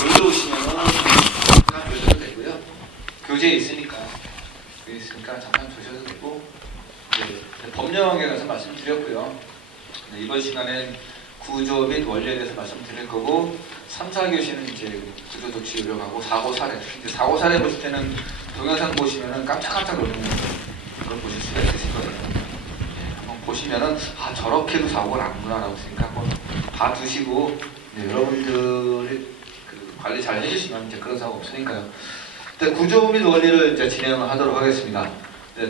놀러 오시면은 잠깐 보셔도 되고요. 교재에 있으니까 잠깐 보셔도 되고, 법령에 대해서 말씀드렸고요. 이번 시간엔 구조 및 원리에 대해서 말씀드릴 거고, 3, 4교시는 이제 구조 조치 요령하고 사고 사례. 이제 사고 사례 보실 때는 동영상 보시면은 깜짝깜짝 놀라는 걸 보실 수가 있으실 거예요. 한번 보시면은 아, 저렇게도 사고가 나는구나라고 생각하고 봐두시고, 여러분들이 관리 잘 해주시면 이제 그런 사고 없으니까요. 구조 및 원리를 이제 진행하도록 하겠습니다.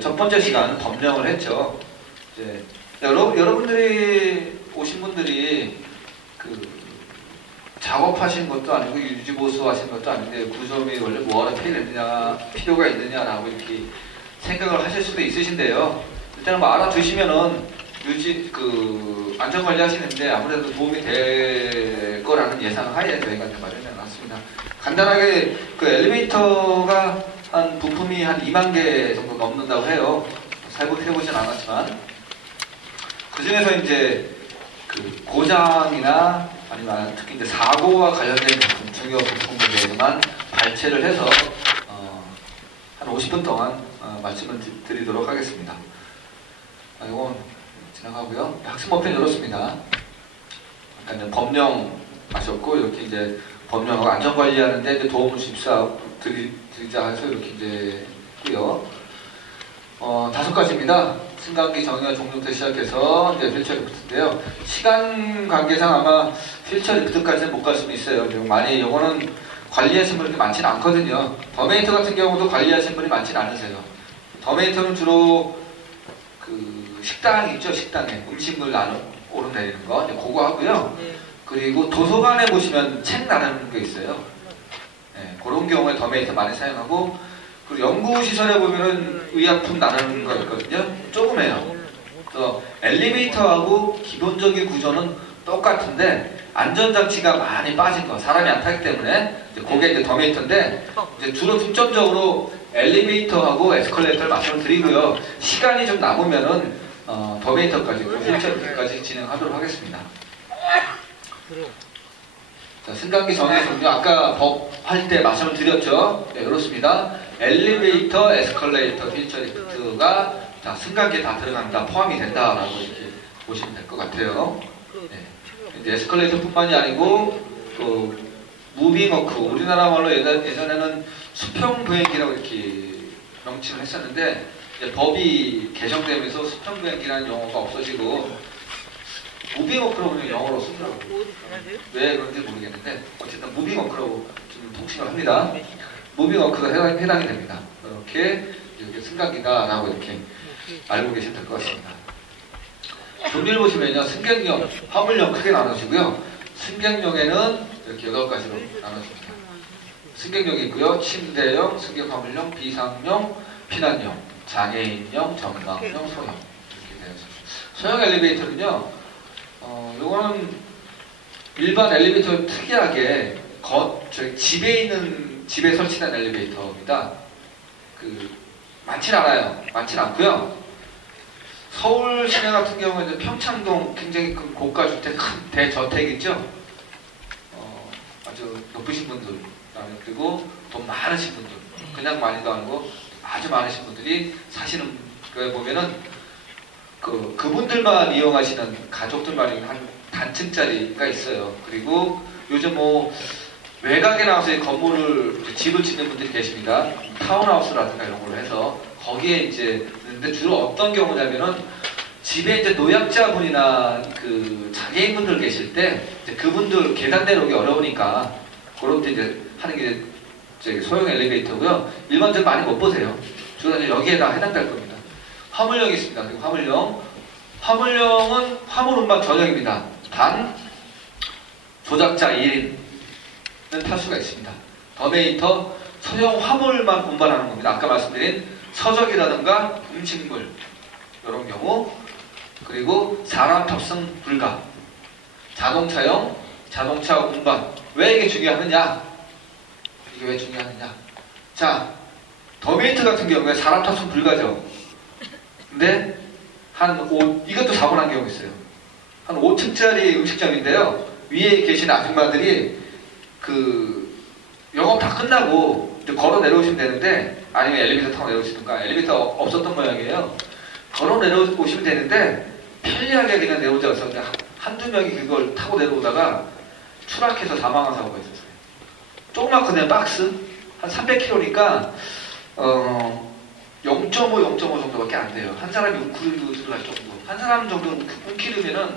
첫 번째 시간 법령을 했죠. 이제 여러분들이 오신 분들이 작업하신 것도 아니고 유지보수 하신 것도 아닌데 구조 및 원리 뭐하러 필요가 있느냐라고 이렇게 생각을 하실 수도 있으신데요. 일단은 뭐 알아두시면은 안전관리 하시는데 아무래도 도움이 될 거라는 예상하에 저희가 마련해 놨습니다. 간단하게 엘리베이터가 부품이 한 2만 개 정도 넘는다고 해요. 해보진 않았지만, 그 중에서 이제 고장이나 아니면 특히 이제 사고와 관련된 부품, 중요 부품에 대해서만 발췌를 해서 한 50분 동안 말씀을 드리도록 하겠습니다. 이건 지나가고요. 학습모편 열었습니다. 아까 이제 법령 하셨고, 이렇게 이제 법령하고 안전관리하는데 이제 도움을 드리자 해서 이렇게 이제 했고요. 5가지입니다. 승강기 정의와 종료부터 시작해서 이제 필처 리프트인데요. 시간 관계상 아마 필처 리프트까지는 못 갈 수도 있어요. 많이 이거는 관리하신 분이 많지는 않거든요. 더메이터 같은 경우도 관리하신 분이 많지는 않으세요. 더메이터는 주로 식당 있죠, 식당에 음식물 오르내리는 거 그거 하고요. 그리고 도서관에 보시면 책 나누는 게 있어요. 그런 경우에 더메이터 많이 사용하고, 그리고 연구시설에 보면은 의약품 나누는 거 있거든요. 조금해요. 그래서 엘리베이터하고 기본적인 구조는 똑같은데 안전장치가 많이 빠진 거, 사람이 안 타기 때문에 그게 이제 더메이터인데, 이제 주로 중점적으로 엘리베이터하고 에스컬레이터를 말씀을 드리고요. 시간이 좀 남으면은 더메이터까지, 필처까지 진행하도록 하겠습니다. 자, 승강기 정의 종류, 아까 법 할 때 말씀을 드렸죠. 그렇습니다. 엘리베이터, 에스컬레이터, 필처 리프트가 승강기에 다 들어간다, 포함이 된다라고 이렇게 보시면 될 것 같아요. 이제 에스컬레이터뿐만이 아니고 무빙워크, 우리나라 말로 예전에는 수평 비행기라고 이렇게 명칭을 했었는데, 법이 개정되면서 수평 비행기라는 용어가 없어지고 무빙워크로 보면 영어로 쓰더라고요. 왜 그런지 모르겠는데 어쨌든 무빙워크로 좀 통칭을 합니다. 무빙워크가 해당이 됩니다. 이렇게 승강기다라고 이렇게 알고 계시면 될 것 같습니다. 종류를 보시면요, 승객용, 화물용 크게 나눠지고요. 승객용에는 이렇게 8가지로 나눠집니다. 승객용이 있고요. 침대용, 승객 화물용, 비상용, 피난용, 장애인용, 전망용, 소형 이렇게 되어 있습니다. 소형 엘리베이터는요, 요거는 일반 엘리베이터 특이하게 집에 설치된 엘리베이터입니다. 많진 않아요. 많진 않고요. 서울 시내 같은 경우에는 평창동 굉장히 큰 고가 주택, 큰 대저택 있죠. 아주 높으신 분들, 그리고 돈 많으신 분들, 그냥 많이도 아니고 아주 많으신 분들이 사시는 거에 보면은 그분들만 이용하시는, 가족들만 이용하는 한 단층짜리가 있어요. 그리고 요즘 외곽에 나와서 집을 짓는 분들이 계십니다. 타운하우스라든가 이런 걸로 해서 거기에 이제 근데 주로 어떤 경우냐면은 집에 이제 노약자분이나 장애인분들 계실 때 이제 그분들 계단 내려오기 어려우니까 그럴 때 이제 하는 게 소형 엘리베이터고요. 일반적으로 많이 못 보세요. 주로 여기에다 해당될 겁니다. 화물용이 있습니다. 그리고 화물용은 화물 운반 전용입니다. 단 조작자 1인은 탈 수가 있습니다. 더메이터 소형 화물만 운반하는 겁니다. 아까 말씀드린 서적이라든가 음식물 이런 경우, 그리고 사람 탑승 불가, 자동차용, 자동차 운반. 왜 이게 중요하느냐? 이게 왜 중요하느냐? 자, 더메이터 같은 경우에 사람 탑승 불가죠. 근데 이것도 사고 난 경우 있어요. 한 5층짜리 음식점인데요. 위에 계신 아줌마들이 영업 다 끝나고 이제 걸어 내려오시면 되는데, 아니면 엘리베이터 타고 내려오시든가, 엘리베이터 없었던 모양이에요. 걸어 내려오시면 되는데 편리하게 그냥 내려오자서 그냥 한두 명이 그걸 타고 내려오다가 추락해서 사망한 사고가 있었어요. 조그맣거든요. 박스 한 300kg니까 0.5 정도밖에 안 돼요. 한 사람이 웅크리고 들어갈 정도. 한 사람 정도 웅크리면은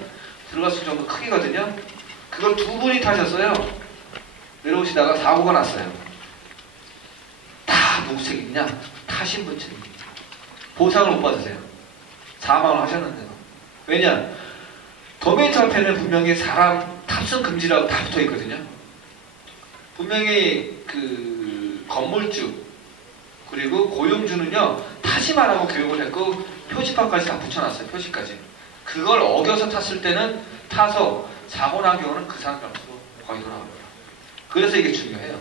들어갔을 정도 크기거든요. 그걸 두 분이 타셨어요. 내려오시다가 사고가 났어요. 다 누구 책임이냐? 타신 분 책임입니다. 보상을 못 받으세요. 사망을 하셨는데도. 왜냐? 도메이트 앞에는 분명히 사람 탑승 금지라고 다 붙어 있거든요. 분명히 그 건물주 그리고 고용주는요 타지만 하고 교육을 했고 표지판까지 다 붙여놨어요. 표시까지. 그걸 어겨서 탔을 때는 타서 사고 난 경우는 그 사람 값으로 거의 돌아갑니다. 그래서 이게 중요해요.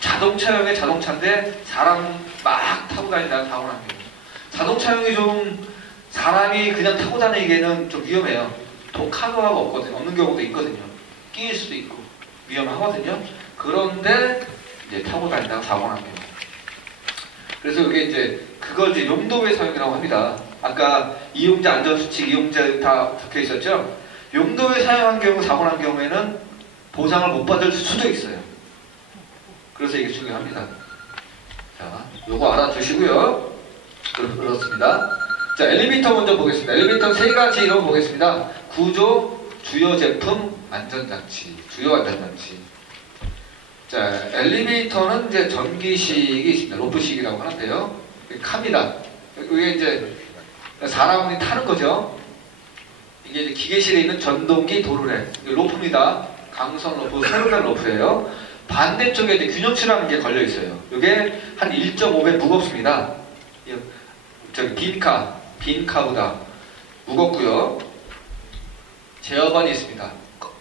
자동차용의 자동차인데 사람 막 타고 다니다가 사고 난 경우. 자동차용이 좀 사람이 그냥 타고 다니기에는 좀 위험해요. 카도가 없는 경우도 있거든요. 끼일 수도 있고 위험하거든요. 그런데 이제 타고 다니다가 사고 난 경우. 그래서 이게 이제 그걸 이제 용도의 사용이라고 합니다. 아까 이용자 안전수칙, 이용자 다 적혀 있었죠. 용도의 사용한 경우 사고 난 경우에는 보상을 못 받을 수도 있어요. 그래서 이게 중요합니다. 자, 요거 알아두시고요. 그렇습니다. 자, 엘리베이터 먼저 보겠습니다. 엘리베이터 세 가지 이런 거 보겠습니다. 구조, 주요 제품, 안전장치, 주요 안전장치. 자, 엘리베이터는 이제 전기식이 있습니다. 로프식이라고 하는데요. 칸입니다. 이게 이제 사람이 타는 거죠. 이게 이제 기계실에 있는 전동기 도르래. 로프입니다. 강선 로프, 새로 된 로프예요. 반대쪽에 이제 균형치라는 게 걸려 있어요. 이게 한 1.5배 무겁습니다. 저기 빈카보다 무겁고요. 제어반이 있습니다.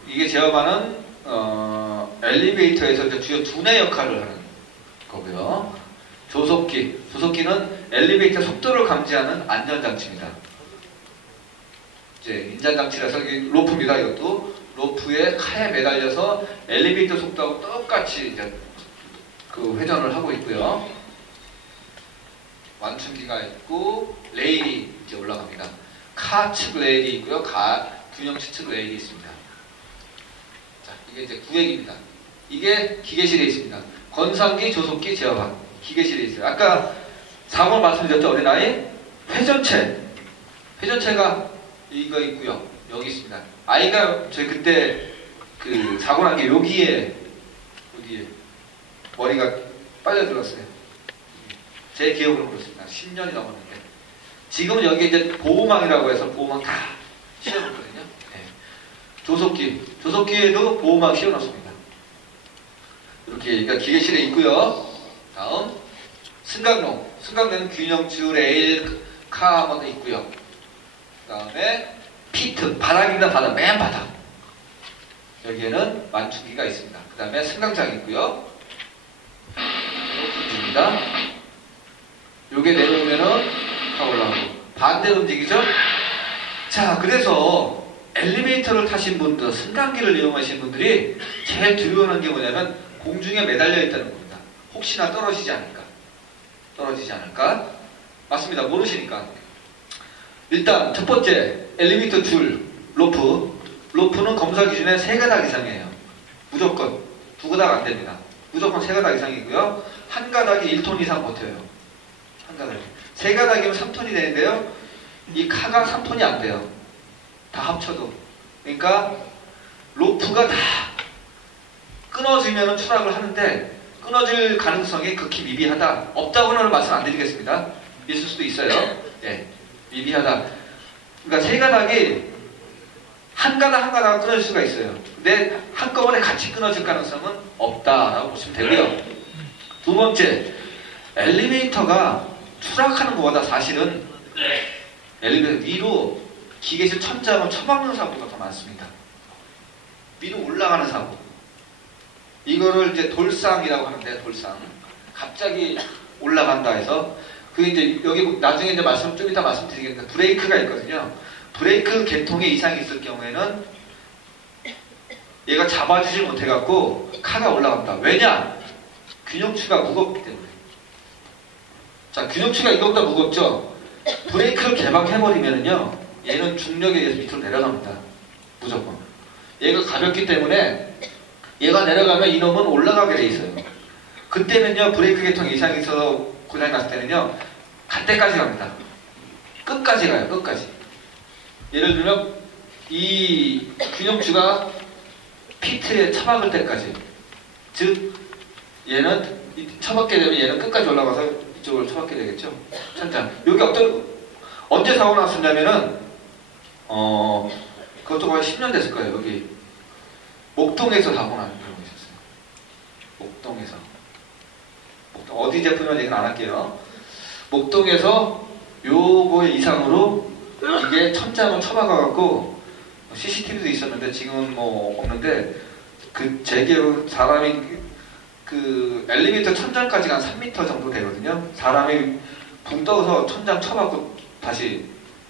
이게 제어반은 엘리베이터에서 이제 주요 두뇌 역할을 하는 거고요. 조속기는 엘리베이터 속도를 감지하는 안전장치입니다. 이제 인장장치라서 이게 로프입니다. 이것도 로프에 카에 매달려서 엘리베이터 속도하고 똑같이 이제 그 회전을 하고 있고요. 완충기가 있고 레일이 이제 올라갑니다. 카 측 레일이 있고요. 균형치 측 레일이 있습니다. 자, 이게 이제 구획입니다. 이게 기계실에 있습니다. 건상기, 조속기, 제어반 기계실에 있어요. 아까 사고를 말씀드렸죠. 어린아이 회전체가 이거 있고요. 여기 있습니다. 아이가 저희 그때 그 사고 난 게 여기에 머리가 빨려들었어요. 제 기억으로 그렇습니다. 10년이 넘었는데 지금은 여기 이제 보호막이라고 해서 보호막 다 씌워놓거든요. 네. 조속기에도 보호막 씌워놓습니다. 이렇게 그러니까 기계실에 있고요. 다음 승강로는 균형추, 레일, 카 한번 있고요. 그 다음에 피트, 바닥입니다. 맨 바닥. 여기에는 완충기가 있습니다. 그 다음에 승강장이 있고요. 입니다. 요게 내려오면은 다 올라가고 반대로 움직이죠. 자, 그래서 엘리베이터를 타신 분들, 승강기를 이용하신 분들이 제일 두려워하는 게 뭐냐면 공중에 매달려 있다는 겁니다. 혹시나 떨어지지 않을까? 맞습니다. 모르시니까. 일단 첫 번째 엘리베이터 줄, 로프는 검사 기준에 3가닥 이상이에요. 무조건 2가닥 안 됩니다. 무조건 3가닥 이상이고요. 한 가닥이 1톤 이상 버텨요. 한 가닥이. 3가닥이면 3톤이 되는데요. 이 카가 3톤이 안 돼요. 다 합쳐도. 그러니까 로프가 다 끊어지면 추락을 하는데 끊어질 가능성이 극히 미비하다. 없다고는 말씀 안 드리겠습니다. 있을 수도 있어요. 네, 미비하다. 그러니까 3가닥이 한 가닥 끊어질 수가 있어요. 근데 한꺼번에 같이 끊어질 가능성은 없다라고 보시면 되고요. 두 번째, 엘리베이터가 추락하는 것보다 사실은 엘리베이터 위로 기계실 천장을 쳐박는 사고가 더 많습니다. 위로 올라가는 사고. 이거를 이제 돌상이라고 하는데, 돌상. 갑자기 올라간다 해서, 그 이제 여기 나중에 이제 좀 이따 말씀드리겠는데, 브레이크가 있거든요. 브레이크 계통에 이상이 있을 경우에는 얘가 잡아주지 못해갖고 카가 올라간다. 왜냐? 균형추가 무겁기 때문에. 자, 균형추가 이것보다 무겁죠? 브레이크를 개방해버리면은요, 얘는 중력에 의해서 밑으로 내려갑니다. 무조건. 얘가 가볍기 때문에 얘가 내려가면 이놈은 올라가게 돼 있어요. 그때는요, 브레이크 계통 이상이 있어서 고장이 났을 때는요, 갈 때까지 갑니다. 끝까지 가요, 끝까지. 예를 들면, 이 균형추가 피트에 처박을 때까지. 즉, 얘는 처박게 되면 얘는 끝까지 올라가서 이쪽으로 처박게 되겠죠. 천장. 여기 언제 사고 났었냐면은, 그것도 거의 10년 됐을 거예요, 여기. 목동에서 사고 나는 경우가 있었어요. 목동에서. 어디 제품이라는 얘기는 안 할게요. 목동에서 요거의 이상으로 이게 천장을 쳐박아갖고 CCTV도 있었는데 지금은 뭐 없는데 그 제기로 사람이 그 엘리베이터 천장까지가 한 3m 정도 되거든요. 사람이 붕 떠서 천장 쳐박고 다시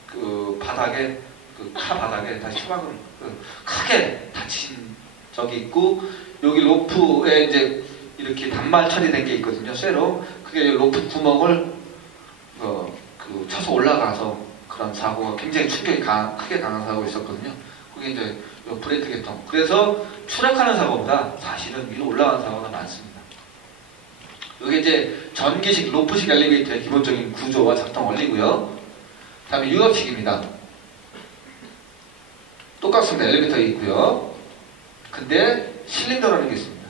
그 바닥에 그 카 바닥에 다시 쳐박은 그 크게 다친 적이 있고 여기 로프에 이제 이렇게 단말 처리된 게 있거든요. 쇠로 그게 로프 구멍을 그 쳐서 올라가서 그런 사고가 굉장히 충격이 크게 강한 사고가 있었거든요. 그게 이제 브레이크 계통. 그래서 추락하는 사고보다 사실은 위로 올라가는 사고가 많습니다. 이게 이제 전기식 로프식 엘리베이터의 기본적인 구조와 작동 원리고요. 다음에 유압식입니다. 똑같습니다. 엘리베이터 있고요. 근데 실린더라는 게 있습니다.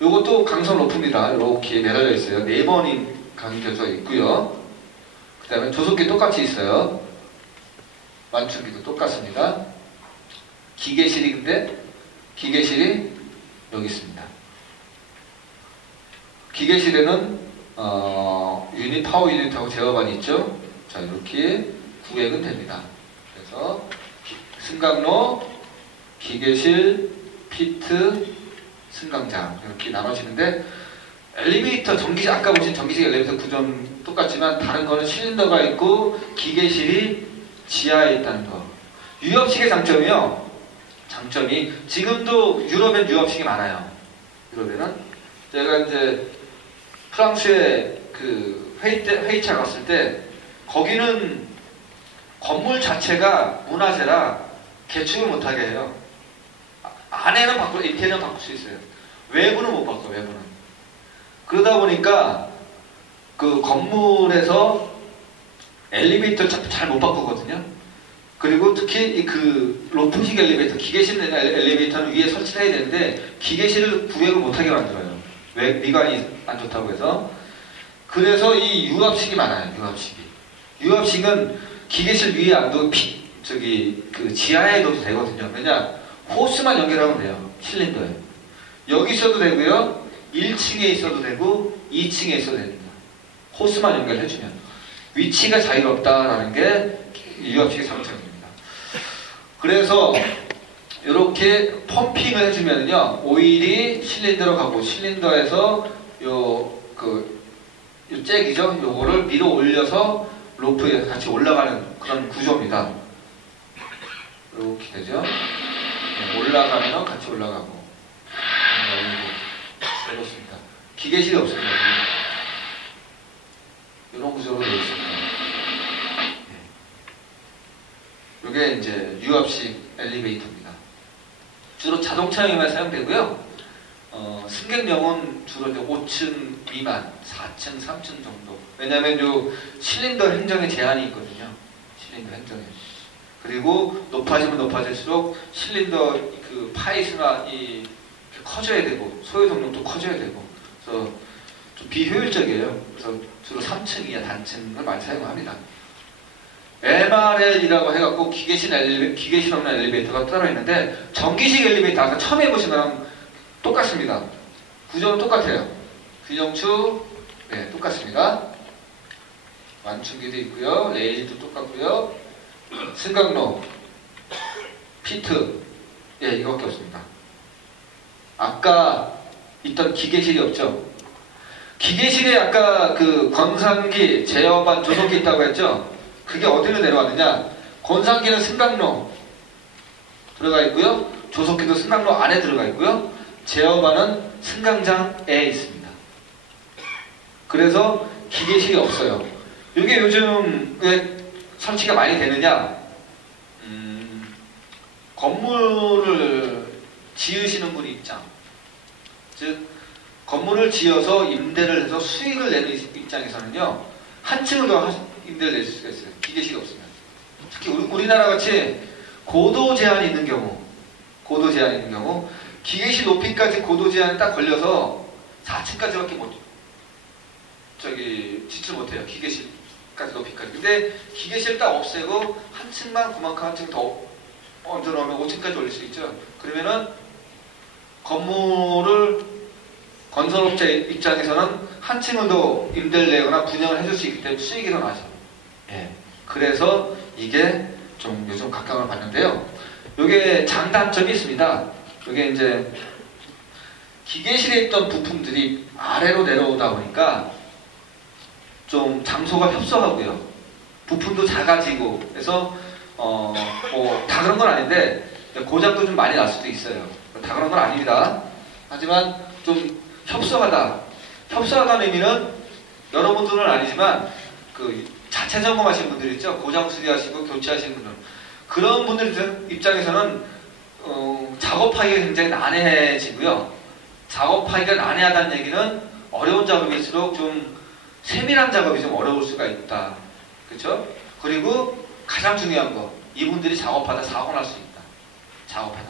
이것도 강성 로프입니다. 이렇게 매달려 있어요. 4번이 감겨져 있고요. 그 다음에 조속기 똑같이 있어요. 완충기도 똑같습니다. 기계실이 근데 기계실이 여기 있습니다. 기계실에는 파워 유닛하고 제어반이 있죠. 자, 이렇게 구획은 됩니다. 그래서 승강로, 기계실, 피트, 승강장 이렇게 나눠지는데 엘리베이터 전기식 아까 보신 전기식 엘리베이터 구조는 똑같지만 다른 거는 실린더가 있고 기계실이 지하에 있다는 거. 유압식의 장점이요. 장점이 지금도 유럽엔 유압식이 많아요. 유럽에는 제가 이제 프랑스에 그 회의차 갔을 때 거기는 건물 자체가 문화재라 개축을 못하게 해요. 안에는 바꾸고 인테리어는 바꿀 수 있어요. 외부는 못 바꿔요. 외부는. 그러다 보니까 그 건물에서 엘리베이터를 잘 못 바꾸거든요. 그리고 특히 그 로프식 엘리베이터, 기계실 엘리베이터는 위에 설치를 해야 되는데 기계실을 구획을 못하게 만들어요. 왜? 미관이 안 좋다고 해서. 그래서 이 유압식이 많아요. 유압식은 기계실 위에 안 두고 그 지하에 둬도 되거든요. 왜냐? 호스만 연결하면 돼요. 실린더에. 여기 있어도 되고요. 1층에 있어도 되고 2층에 있어도 됩니다. 호스만 연결해주면. 위치가 자유롭다라는 게 유압식의 장점입니다. 그래서 이렇게 펌핑을 해주면요. 오일이 실린더로 가고 실린더에서 요 잭이죠. 요거를 밀어 올려서 로프에 같이 올라가는 그런 구조입니다. 이렇게 되죠. 올라가면 같이 올라가고 이렇습니다. 기계실이 없습니다. 이런 구조로 되어 있습니다. 이게 이제 유압식 엘리베이터입니다. 주로 자동차용에만 사용되고요. 승객용은 주로 이제 5층 미만, 4층, 3층 정도. 왜냐하면 요 실린더 행정에 제한이 있거든요. 실린더 행정에. 그리고 높아지면 높아질수록 실린더 그 파이스나 커져야 되고 소요동력도 커져야 되고 그래서 좀 비효율적이에요. 그래서 주로 3층 이하 단층을 많이 사용합니다. MRL이라고 해갖고 기계식 없는 엘리베이터가 따로 있는데 전기식 엘리베이터 아까 처음 해보신 거랑 똑같습니다. 구조는 똑같아요. 균형추 네, 똑같습니다. 완충기도 있고요. 레일도 똑같고요. 승강로, 피트 예, 이거밖에 없습니다. 아까 있던 기계실이 없죠. 기계실에 아까 그 건상기, 제어반, 조속기 있다고 했죠. 그게 어디로 내려왔느냐? 건상기는 승강로 들어가 있고요. 조속기도 승강로 안에 들어가 있고요. 제어반은 승강장에 있습니다. 그래서 기계실이 없어요. 이게 요즘 왜 설치가 많이 되느냐? 건물을 지으시는 분 입장, 즉 건물을 지어서 임대를 해서 수익을 내는 입장에서는요, 한 층을 더 임대를 낼 수가 있어요. 기계실이 없으면. 특히 우리나라 같이 고도 제한이 있는 경우, 기계실 높이까지 고도 제한이 딱 걸려서 4층까지밖에 짓질 못해요. 기계실까지 높이까지. 근데 기계실 딱 없애고 한 층만 그만큼 한 층 더 얹어 놓으면 5층까지 올릴 수 있죠. 그러면은 건설업체 입장에서는 한 층을 더 임대를 내거나 분양을 해줄 수 있기 때문에 수익이 더 나죠. 예. 그래서 이게 좀 요즘 각광을 받는데요. 이게 장단점이 있습니다. 이게 이제 기계실에 있던 부품들이 아래로 내려오다 보니까 좀 장소가 협소하고요. 부품도 작아지고 해서 뭐 다 그런 건 아닌데 고장도 좀 많이 날 수도 있어요. 다 그런 건 아닙니다. 하지만 좀 협소하다는 의미는 여러분들은 아니지만 그 자체 점검하시는 분들 있죠. 고장 수리하시고 교체하시는 분들, 그런 분들 입장에서는 작업하기가 굉장히 난해해지고요. 작업하기가 난해하다는 얘기는 어려운 작업일수록 좀 세밀한 작업이 좀 어려울 수가 있다. 그렇죠? 그리고 가장 중요한 거, 이분들이 작업하다 사고 날 수 있다. 작업하다.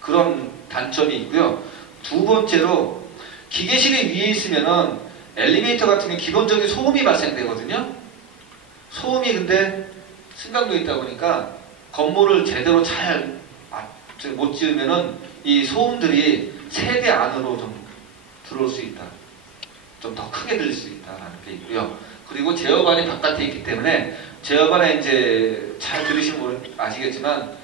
그런 단점이 있고요. 두 번째로 기계실이 위에 있으면은 엘리베이터 같은 게 기본적인 소음이 발생되거든요. 소음이 근데 승강도에 있다 보니까 건물을 제대로 잘 못 지으면은 이 소음들이 세대 안으로 좀 들어올 수 있다. 좀 더 크게 들릴 수 있다라는 게 있고요. 그리고 제어반이 바깥에 있기 때문에 제어반에 이제 잘 들으시면 아시겠지만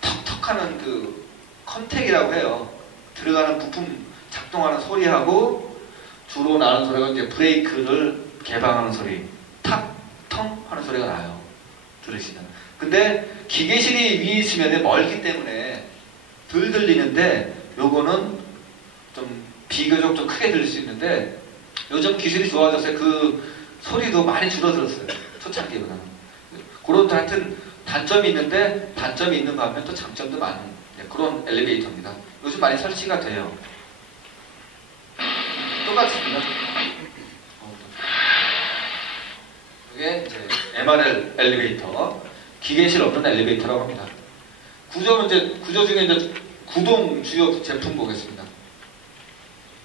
턱턱하는 그 컨택이라고 해요. 들어가는 부품 작동하는 소리하고 주로 나는 소리가 이제 브레이크를 개방하는 소리, 탁, 텅 하는 소리가 나요. 들으시면. 근데 기계실이 위에 있으면 멀기 때문에 덜 들리는데 요거는 좀 비교적 좀 크게 들릴 수 있는데 요즘 기술이 좋아져서 그 소리도 많이 줄어들었어요. 초창기보다는. 그런 하여튼 단점이 있는데 단점이 있는 반면 또 장점도 많은 그런 엘리베이터입니다. 요즘 많이 설치가 돼요. 똑같습니다. 이게 이제 MRL 엘리베이터, 기계실 없는 엘리베이터라고 합니다. 구조 중에 이제 구동 주요 제품 보겠습니다.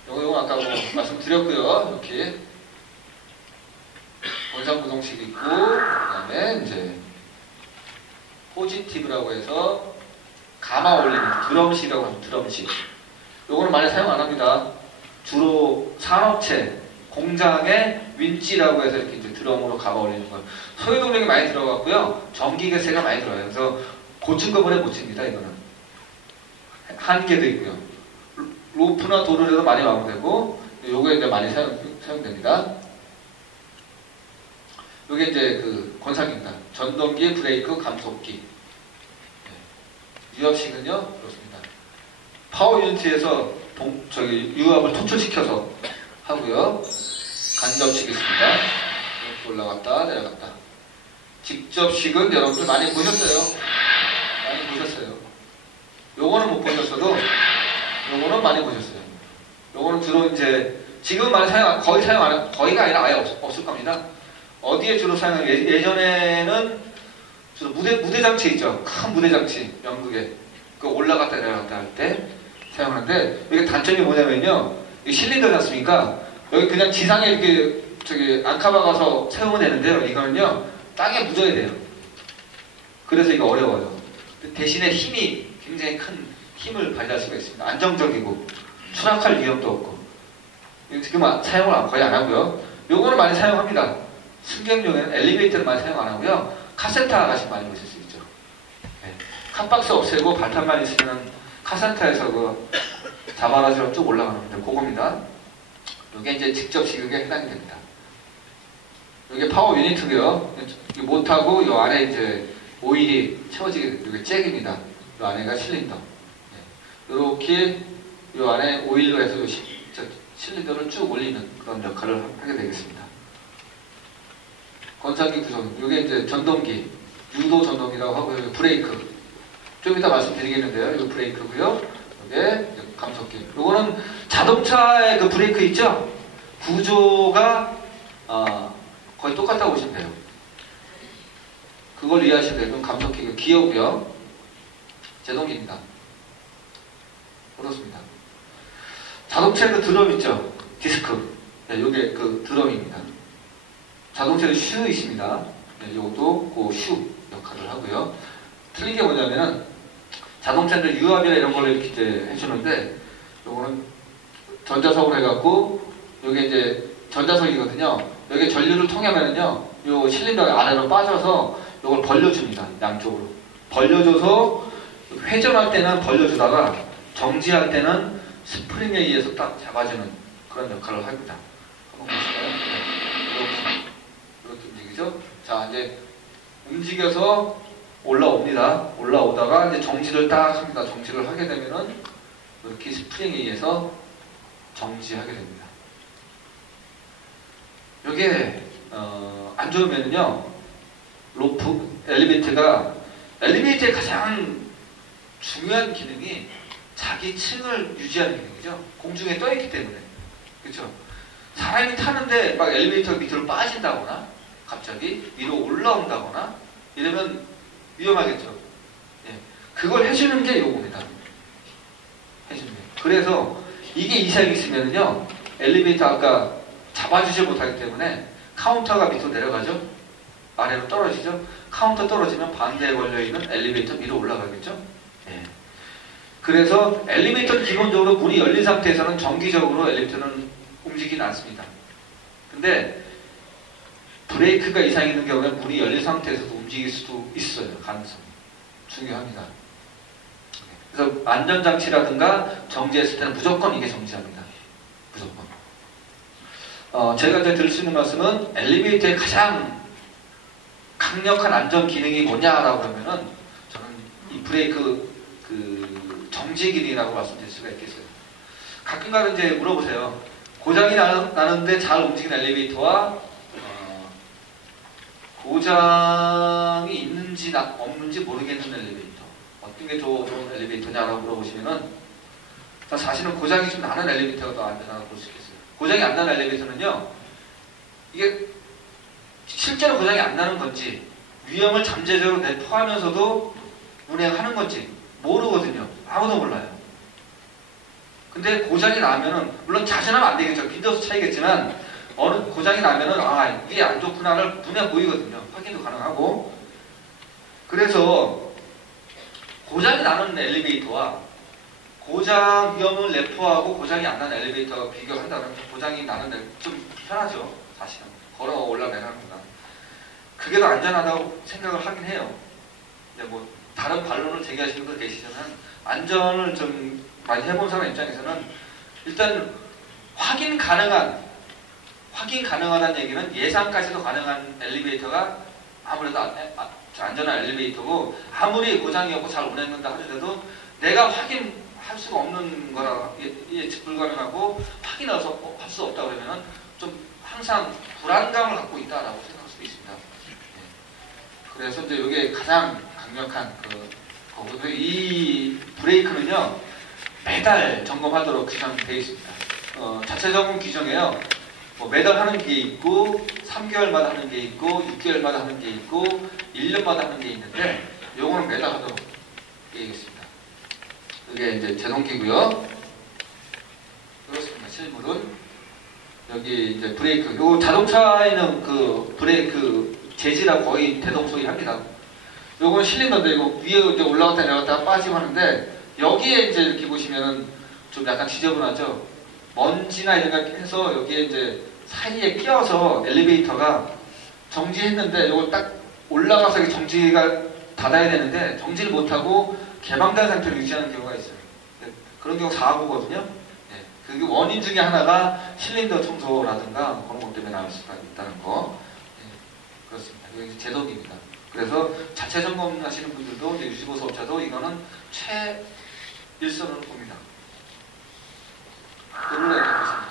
요거 아까 말씀드렸고요. 이렇게 원상 구동식이 있고, 그 다음에 이제 포지티브라고 해서 감아 올리는 드럼식이라고 하는 드럼식. 요거는 많이 사용 안 합니다. 주로 산업체, 공장의 윈치라고 해서 이렇게 이제 드럼으로 감아 올리는 거. 소요 동력이 많이 들어갔고요. 전기 개세가 많이 들어가요. 그래서 고층 건물에 못 칩니다. 이거는 한계도 있고요. 로프나 도로에도 많이 마모되고, 요게 이제 많이 사용됩니다. 요게 이제 그 권상입니다. 전동기, 브레이크, 감속기. 유압식은요 그렇습니다. 파워 유니트에서 유압을 토출시켜서 하고요. 간접식이 있습니다. 이렇게 올라갔다 내려갔다. 직접식은 여러분들 많이 보셨어요. 요거는 못 보셨어도 요거는 많이 보셨어요. 요거는 주로 이제 지금 많이 거의가 아니라 아예 없을 겁니다. 어디에 주로 사용해요? 예전에는 주로 무대 장치 있죠. 큰 무대 장치, 연극에 그 올라갔다 내려갔다 할 때 사용하는데, 이게 단점이 뭐냐면요, 이 실린더지 않습니까? 여기 그냥 지상에 이렇게 앙카 박아서 세우면 되는데요, 이거는요 땅에 묻어야 돼요. 그래서 이거 어려워요. 대신에 힘이 굉장히 큰 힘을 발휘할 수가 있습니다. 안정적이고 추락할 위험도 없고. 지금 사용을 거의 안 하고요. 요거는 많이 사용합니다. 승객용에는 엘리베이터를 많이 사용 안 하고요. 카센터 가시면 많이 보실 수 있죠. 네. 칸박스 없애고 발판만 있으면 카센터에서 그 자바라지로 쭉 올라가는 건데 그겁니다. 이게 이제 직접 식욕에 해당이 됩니다. 이게 파워 유니트고요. 못하고 이 안에 이제 오일이 채워지게 이게 잭입니다. 이 안에가 실린더. 네. 이렇게 이 안에 오일로 해서 실린더를 쭉 올리는 그런 역할을 하게 되겠습니다. 건상기 구성, 이게 이제 전동기, 유도 전동기라고 하고 브레이크. 좀 이따 말씀드리겠는데요. 이거 브레이크고요. 이게 감속기. 이거는 자동차의 그 브레이크 있죠? 구조가 거의 똑같다고 보시면 돼요. 그걸 이해하시면 돼요. 이건 감속기, 기어고요. 제동기입니다. 그렇습니다. 자동차에 그 드럼 있죠? 디스크. 네, 이게 그 드럼입니다. 자동차에 슈 있습니다. 네, 이것도 그 슈 역할을 하고요. 틀린 게 뭐냐면은 자동차들 유압이나 이런 걸로 이렇게 이제 해주는데 요거는 전자석으로 해갖고 요게 이제 전자석이거든요. 여기 전류를 통하면은요 요 실린더 아래로 빠져서 요걸 벌려줍니다. 양쪽으로 벌려줘서 회전할 때는 벌려주다가 정지할 때는 스프링에 의해서 딱 잡아주는 그런 역할을 합니다. 한번 보실까요? 네. 이렇게 움직이죠? 자, 이제 움직여서 올라옵니다. 올라오다가 이제 정지를 딱 합니다. 정지를 하게 되면은 이렇게 스프링에 의해서 정지하게 됩니다. 이게 안 좋으면은요 로프 엘리베이터의 가장 중요한 기능이 자기 층을 유지하는 기능이죠. 공중에 떠 있기 때문에. 그렇죠? 사람이 타는데 막 엘리베이터 밑으로 빠진다거나 갑자기 위로 올라온다거나 이러면 위험하겠죠. 예. 그걸 해주는 게 요겁니다. 해주는 게. 그래서 이게 이상이 있으면요 엘리베이터 아까 잡아주지 못하기 때문에 카운터가 밑으로 내려가죠. 아래로 떨어지죠. 카운터 떨어지면 반대에 걸려있는 엘리베이터 위로 올라가겠죠. 예. 그래서 엘리베이터는 기본적으로 문이 열린 상태에서는 정기적으로 엘리베이터는 움직이진 않습니다. 근데 브레이크가 이상이 있는 경우에는 문이 열린 상태에서도 움직일 수도 있어요. 가능성이. 중요합니다. 그래서 안전장치라든가 정지했을 때는 무조건 이게 정지합니다. 무조건. 제가 이제 드릴 수 있는 말씀은 엘리베이터의 가장 강력한 안전 기능이 뭐냐라고 하면은 저는 이 브레이크 정지 기능이라고 말씀드릴 수가 있겠어요. 가끔가다 이제 물어보세요. 고장이 나는데 잘 움직이는 엘리베이터와 고장이 있는지 없는지 모르겠는 엘리베이터. 어떤 게 좋은 엘리베이터냐라고 물어보시면은 사실은 고장이 좀 나는 엘리베이터가 더 안전하다고 볼 수 있겠어요. 고장이 안 나는 엘리베이터는요. 이게 실제로 고장이 안 나는 건지 위험을 잠재적으로 내포하면서도 운행하는 건지 모르거든요. 아무도 몰라요. 근데 고장이 나면은 물론 자신하면 안 되겠죠. 빈도수 차이겠지만 어느 고장이 나면은 이게 안 좋구나를 눈에 보이거든요. 확인도 가능하고. 그래서 고장이 나는 엘리베이터와 고장 위험을 내포하고 고장이 안 나는 엘리베이터가 비교한다면 고장이 나는 좀 편하죠. 사실은 걸어 올라내는 거나 그게 더 안전하다고 생각을 하긴 해요. 근데 뭐 다른 반론을 제기하시는 분들 계시지만 안전을 좀 많이 해본 사람 입장에서는 일단 확인 가능하다는 얘기는 예상까지도 가능한 엘리베이터가 아무래도 안전한 엘리베이터고 아무리 고장이 없고 잘 운행된다 하더라도 내가 확인할 수가 없는 거라 예측 불가능하고 확인할 수 없다 그러면은 좀 항상 불안감을 갖고 있다라고 생각할 수 있습니다. 그래서 이제 이게 가장 강력한 거고요. 이 브레이크는요 매달 점검하도록 규정되어 있습니다. 자체 점검 규정에요. 매달 하는 게 있고 3개월마다 하는 게 있고 6개월마다 하는 게 있고 1년마다 하는 게 있는데 요거는 매달 하도록 되어 있습니다. 이게 이제 제동기고요. 그렇습니다. 실물은 여기 이제 브레이크. 요 자동차에는 그 브레이크 재질하고 거의 대동소이합니다. 요건 실린더인데 이거 위에 이제 올라갔다 내려갔다 빠지고 하는데 여기에 이제 이렇게 보시면은 좀 약간 지저분하죠. 먼지나 이런 거 해서 여기에 이제 사이에 끼어서 엘리베이터가 정지했는데 이걸 딱 올라가서 정지가 닫아야 되는데 정지를 못하고 개방된 상태로 유지하는 경우가 있어요. 그런 경우 사고거든요. 그 원인 중에 하나가 실린더 청소라든가 그런 것 때문에 나올 수가 있다는 거. 그렇습니다. 이게 제동기입니다. 그래서 자체 점검하시는 분들도 이제 유지보수업자도 이거는 일선으로 봅니다. 도로라는 것입니다.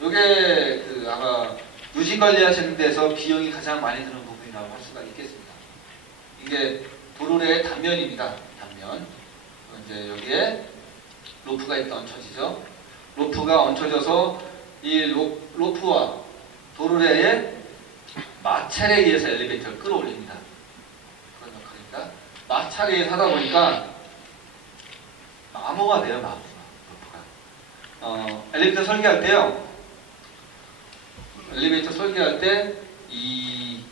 이게 그 아마 유지 관리하시는 데서 비용이 가장 많이 드는 부분이라고 할 수가 있겠습니다. 이게 도로의 단면입니다. 단면. 이제 여기에 로프가 일단 얹혀지죠. 로프가 얹혀져서 이 로프와 도로래의 마찰에 의해서 엘리베이터를 끌어올립니다. 그런 역할입니다. 마찰에 의해서 하다 보니까 마모가 돼요. 로프가. 엘리베이터 설계할 때요. 엘리베이터 설계할 때 이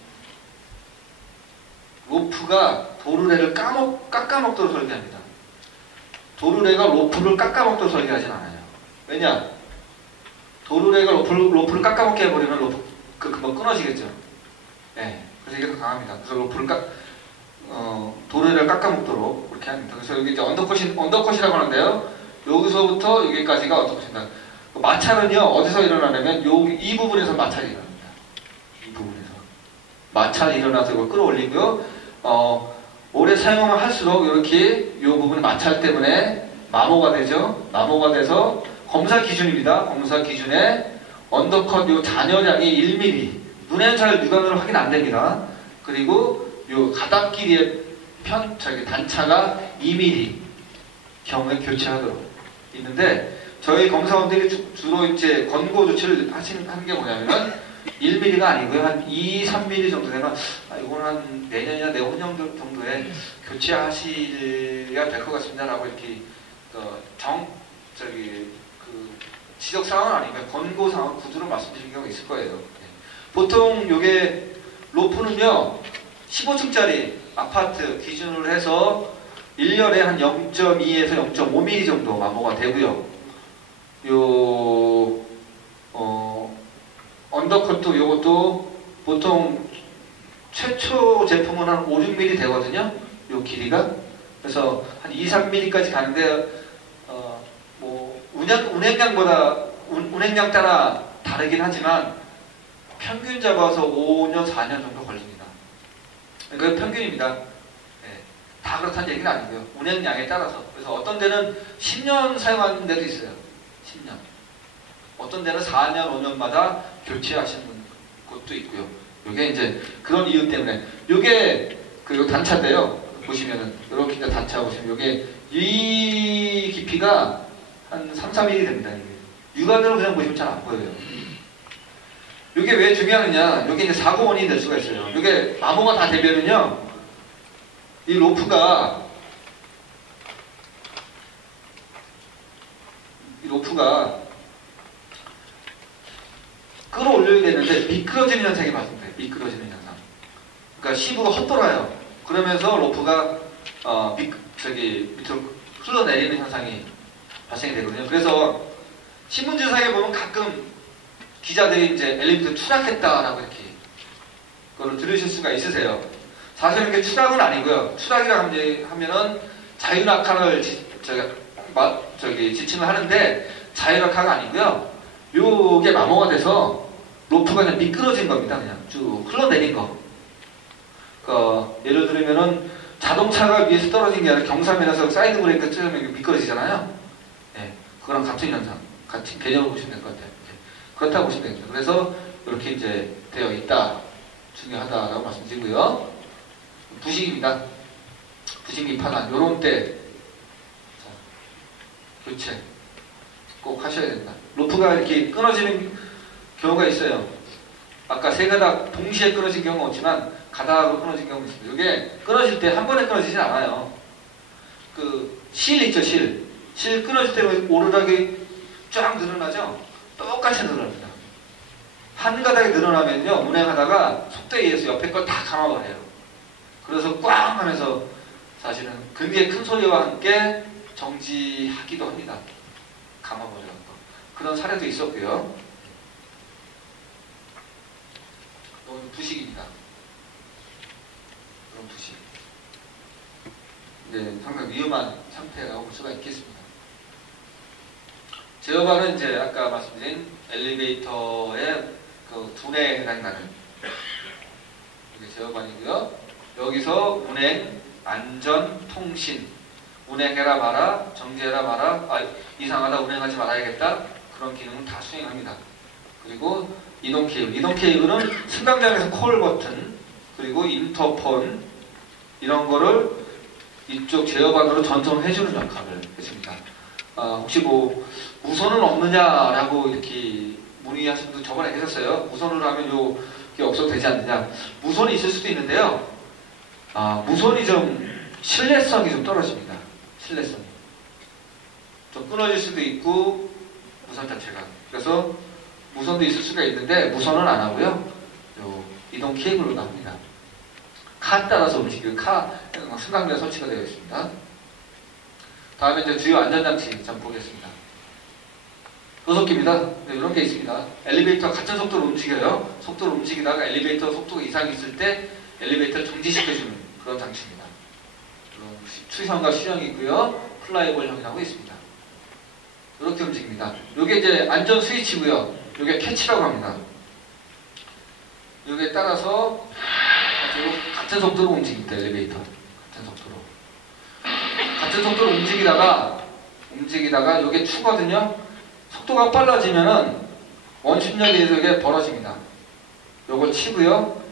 로프가 도르래를 깎아먹도록 설계합니다. 도르래가 로프를 깎아먹도록 설계하진 않아요. 왜냐? 도르래가 로프를 깎아먹게 해버리면 로프 금방 끊어지겠죠. 네, 그래서 이게 더 강합니다. 그래서 로프를 도르래를 깎아먹도록 그렇게 합니다. 그래서 여기 이제 언더컷이라고 하는데요. 여기서부터 여기까지가 언더컷입니다. 마찰은요 어디서 일어나냐면 이 부분에서 마찰이 일어납니다. 이 부분에서 마찰이 일어나서 이걸 끌어올리고요. 오래 사용하면 할수록 이렇게 이 부분이 마찰 때문에 마모가 되죠. 마모가 돼서 검사 기준입니다. 검사 기준에 언더컷 요 잔여량이 1mm, 눈에는 잘 육안으로 확인 안 됩니다. 그리고 요 가닥길이의 단차가 2mm 경우에 교체하도록 있는데. 저희 검사원들이 주로 이제 권고 조치를 하는 게 뭐냐면 1mm가 아니고요. 한 2, 3mm 정도 되면 이거는 한 내년이나 내후년 정도에 교체하셔야 될 것 같습니다라고 이렇게 지적 사항은 아니고요. 권고 사항 구두로 말씀드리는 경우가 있을 거예요. 네. 보통 요게 로프는요 15층짜리 아파트 기준으로 해서 1년에 한 0.2에서 0.5mm 정도 마모가 되고요. 언더컷도 요것도 보통 최초 제품은 한 5, 6mm 되거든요. 요 길이가. 그래서 한 2, 3mm까지 가는데, 운행량 따라 다르긴 하지만 평균 잡아서 5년, 4년 정도 걸립니다. 그게 평균입니다. 네. 다 그렇다는 얘기는 아니고요. 운행량에 따라서. 그래서 어떤 데는 10년 사용하는 데도 있어요. 10년. 어떤 데는 4년, 5년마다 교체하시는 곳도 있고요. 요게 이제 그런 이유 때문에 요게 그 단차인데요. 보시면은 이렇게 이제 단차 보시면 요게 이 깊이가 한 3, 4mm 됩니다. 이게. 육안으로 그냥 보시면 잘 안 보여요. 요게 왜 중요하느냐? 요게 이제 사고 원인이 될 수가 있어요. 요게 마모가 다 되면은요. 이 로프가 끌어올려야 되는데 미끄러지는 현상이 발생돼요. 미끄러지는 현상. 그러니까 시부가 헛돌아요. 그러면서 로프가 밑으로 흘러내리는 현상이 발생이 되거든요. 그래서 신문지상에 보면 가끔 기자들이 이제 엘리베이터 추락했다라고 이렇게 그걸 들으실 수가 있으세요. 사실은 그게 추락은 아니고요. 추락이라고 하면은 자유낙하를 지칭을 하는데 자유낙하가 아니고요. 요게 마모가 돼서 로프가 그냥 미끄러진 겁니다. 그냥 쭉 흘러내린 거. 예를 들면은 자동차가 위에서 떨어진 게 아니라 경사면에서 사이드 브레이크 찌르면 미끄러지잖아요. 네, 그거랑 같은 현상, 같은 개념을 보시면 될 것 같아요. 네, 그렇다고 보시면 됩니다. 그래서 이렇게 이제 되어 있다. 중요하다라고 말씀드리고요. 부식입니다. 부식 미판환 요런 때 교체 꼭 하셔야 된다. 로프가 이렇게 끊어지는 경우가 있어요. 아까 세 가닥 동시에 끊어진 경우가 없지만 가닥으로 끊어진 경우가 있습니다. 이게 끊어질 때 한 번에 끊어지진 않아요. 실 있죠, 실. 실 끊어질 때 오르락이 쫙 늘어나죠? 똑같이 늘어납니다. 한 가닥이 늘어나면요, 운행하다가 속도에 의해서 옆에 걸 다 감아버려요. 그래서 꽝 하면서 사실은 굉장히 큰 소리와 함께 정지하기도 합니다. 감아버려서. 그런 사례도 있었고요. 이건 부식입니다. 그런 부식. 이제 상당히 위험한 상태라고 볼 수가 있겠습니다. 제어반은 이제 아까 말씀드린 엘리베이터의 그 두뇌에 해당하는 이게 제어반이고요. 여기서 운행, 안전, 통신, 운행해라 마라, 정지해라 마라, 이상하다 운행하지 말아야겠다, 그런 기능을 다 수행합니다. 그리고 이동 케이블은 승강장에서 콜 버튼, 그리고 인터폰 이런 거를 이쪽 제어반으로 전송해주는 역할을 했습니다. 혹시 뭐 무선은 없느냐라고 이렇게 문의하신 분도 저번에 계셨어요. 무선으로 하면 요게 없어도 되지 않느냐. 무선이 있을 수도 있는데요. 무선이 좀 신뢰성이 좀 떨어집니다. 신뢰성이 좀 끊어질 수도 있고, 무선 자체가. 그래서 무선도 있을 수가 있는데 무선은 안 하고요. 요 이동 케이블로 나옵니다. 칸 따라서 움직이는 승강기가 설치가 되어 있습니다. 다음에 이제 주요 안전장치 좀 보겠습니다. 조속기입니다. 네, 이런 게 있습니다. 엘리베이터 같은 속도로 움직여요. 속도로 움직이다가 엘리베이터 속도가 이상이 있을 때 엘리베이터를 정지시켜주는 그런 장치입니다. 추형과 수형이 있고요. 플라이볼형이라고 있습니다. 이렇게 움직입니다. 이게 이제 안전 스위치고요. 이게 캐치라고 합니다. 여기에 따라서 같은 속도로 움직입니다. 엘리베이터 같은 속도로 움직이다가 이게 추거든요. 속도가 빨라지면은 원심력에 의해서 이게 벌어집니다. 요걸 치고요.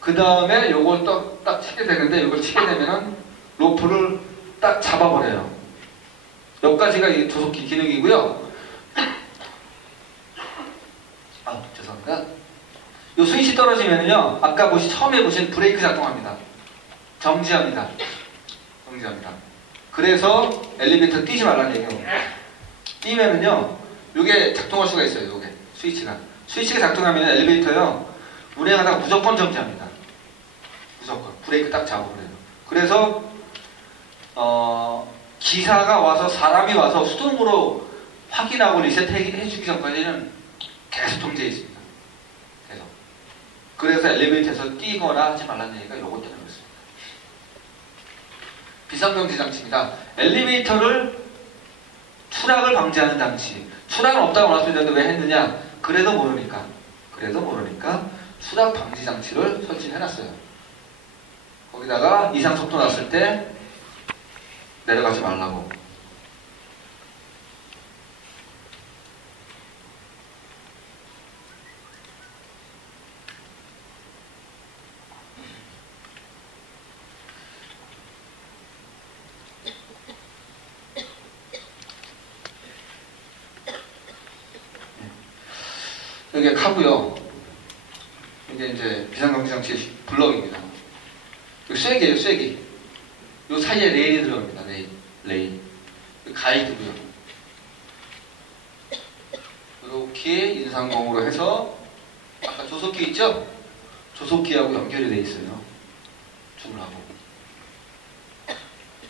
그 다음에 요걸 딱 치게 되는데, 요걸 치게 되면은 로프를 딱 잡아버려요. 여기까지가 이 조속기 기능이고요. 죄송합니다. 요 스위치 떨어지면은요, 아까 처음에 보신 브레이크 작동합니다. 정지합니다. 그래서 엘리베이터 뛰지 말라는 얘기예요. 뛰면은요, 요게 작동할 수가 있어요. 요게 스위치가 작동하면 엘리베이터요, 운행하다가 무조건 정지합니다. 무조건 브레이크 딱 잡아버려요. 그래서 기사가 와서, 사람이 와서 수동으로 확인하고 리셋해주기 전까지는 계속 정지해 있습니다. 계속. 그래서 엘리베이터에서 뛰거나 하지 말라는 얘기가 요것 때문에 그렇습니다. 비상정지 장치입니다. 엘리베이터를 추락을 방지하는 장치. 추락은 없다고 말씀드렸는데 왜 했느냐? 그래도 모르니까 추락 방지 장치를 설치를 해놨어요. 거기다가 이상 속도 났을 때 내려가지 말라고. 이게 카고요. 이게 이제 비상정지 장치 블럭입니다. 이거 쐐기예요, 쐐기. 요 사이에 레일이 들어갑니다. 레일. 가이드고요. 이렇게 인상공으로 해서 아까 조속기 있죠? 조속기하고 연결이 되어 있어요. 줄하고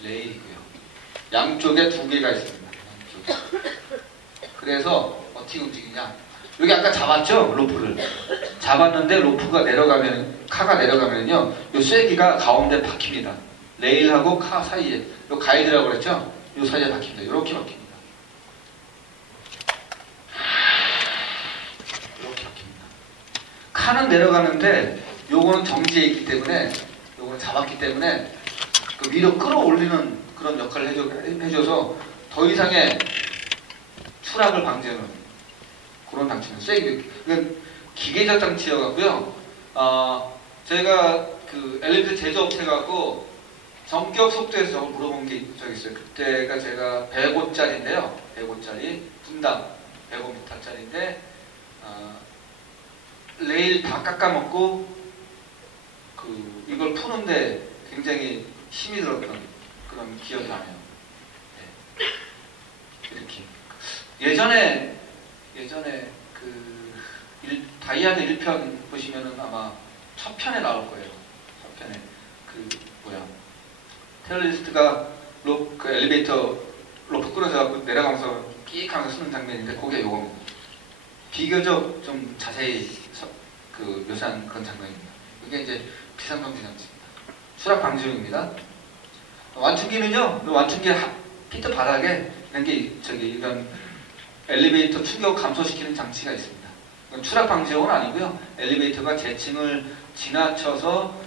레일이고요. 양쪽에 두 개가 있습니다. 양쪽에. 그래서 어떻게 움직이냐? 여기 아까 잡았죠? 로프를. 잡았는데 로프가 내려가면, 카가 내려가면요, 요 쐐기가 가운데 박힙니다. 레일하고 카 사이에, 요 가이드라고 그랬죠? 요 사이에 박힙니다. 이렇게 박힙니다. 이렇게 박힙니다. 카는 내려가는데 요거는 정지해 있기 때문에, 요거는 잡았기 때문에 그 위로 끌어올리는 그런 역할을 해줘서 더 이상의 추락을 방지하는 그런 장치는 쐐기. 이건 기계적 장치여갖고요. 제가 그 엘리베이터 제조업체 갖고 전격 속도에서 저걸 물어본 게 적이 있어요. 그때가 제가 105짜리인데요. 105짜리 분당 105m짜리인데 레일 다 깎아먹고 이걸 푸는데 굉장히 힘이 들었던 그런 기억이 나네요. 네. 이렇게 예전에 다이아드 1편 보시면은 아마 첫 편에 나올 거예요. 첫 편에 테러리스트가 그 엘리베이터 로프 끌어져갖고 내려가면서 끼익 하면서 쓰는 장면인데 그게 요겁니다. 비교적 좀 자세히 묘사한 그런 장면입니다. 이게 이제 비상정지 장치입니다. 추락 방지용입니다. 완충기는요, 완충기 피트 바닥에 이런 엘리베이터 충격 감소시키는 장치가 있습니다. 추락 방지용은 아니고요. 엘리베이터가 제층을 지나쳐서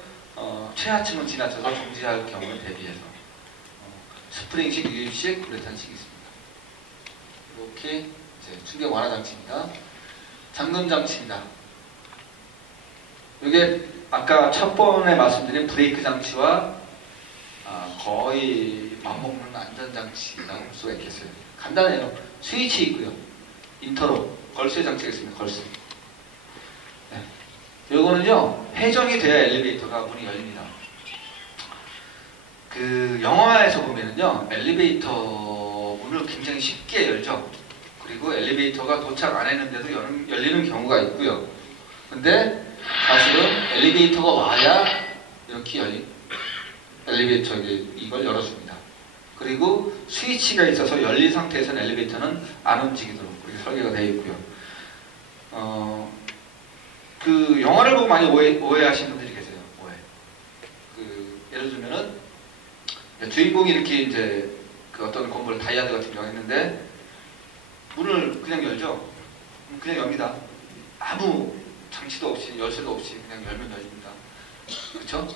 최하층을 지나쳐서 정지할 경우를 대비해서 스프링식, 유입식, 우레탄식이 있습니다. 이렇게 이제 충격 완화 장치입니다. 잠금 장치입니다. 이게 아까 첫 번에 말씀드린 브레이크 장치와 거의 맞먹는 안전장치라고 볼 수가 있겠어요. 간단해요. 스위치 있고요. 인터로, 걸쇠 장치가 있습니다. 걸쇠. 네. 요거는요, 회전이 돼야 엘리베이터가 문이 열립니다. 그 영화에서 보면은요, 엘리베이터 문을 굉장히 쉽게 열죠. 그리고 엘리베이터가 도착 안 했는데도 열리는 경우가 있고요. 근데 사실은 엘리베이터가 와야 이렇게 엘리베이터 이걸 열어줍니다. 그리고 스위치가 있어서 열린 상태에서는 엘리베이터는 안 움직이도록 그렇게 설계가 되어 있고요. 그 영화를 보고 많이 오해하시는 분들이 계세요. 오해. 예를 들면은 주인공이 이렇게 이제 그 어떤 건물 다이아드 같은 경우 했는데 문을 그냥 열죠. 그냥 엽니다. 아무 장치도 없이 열쇠도 없이 그냥 열면 열립니다. 그렇죠?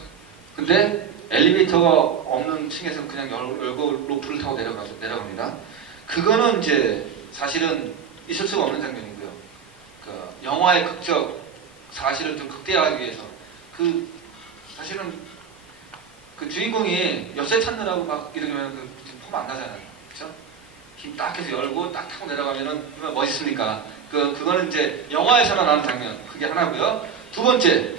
근데 엘리베이터가 없는 층에서 그냥 열고 로프를 타고 내려갑니다. 그거는 이제 사실은 있을 수가 없는 장면이고요. 그 영화의 극적 사실을 좀 극대화하기 위해서 사실은 그 주인공이 열쇠 찾느라고 막 이러면 폼 안 나잖아요. 그렇죠? 힘 딱 해서 열고 딱 타고 내려가면은 얼마나 멋있습니까? 그거는 이제 영화에서나 나오는 장면. 그게 하나고요. 두 번째,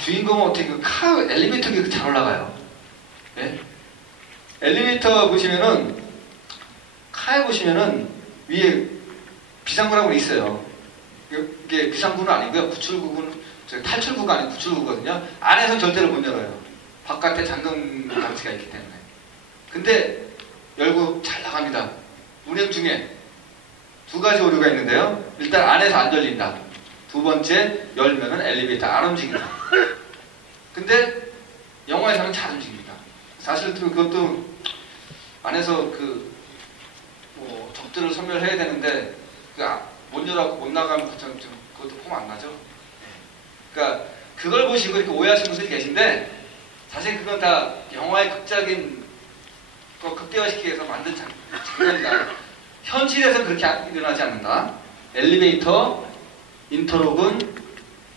주인공은 어떻게 엘리베이터가 잘 올라가요. 예? 엘리베이터 보시면은, 카에 보시면은, 위에 비상구라고 있어요. 이게 비상구는 아니고요. 탈출구가 아니고 구출구거든요. 안에서 절대로 못 열어요. 바깥에 잠금 장치가 있기 때문에. 근데, 열고 잘 나갑니다. 운행 중에 두 가지 오류가 있는데요. 일단 안에서 안 열린다. 두 번째, 열면은 엘리베이터 안 움직인다. 근데 영화에서는 잘 움직입니다. 사실 그것도 안에서 적들을 섬멸해야 되는데 못 열어갖고 못 나가면 그것도 폼 안 나죠. 그러니까 그걸 보시고 이렇게 오해하시는 분들이 계신데 사실 그건 다 영화의 극적인 극대화시키기 위해서 만든 장면입니다. 현실에서는 그렇게 일어나지 않는다. 엘리베이터 인터록은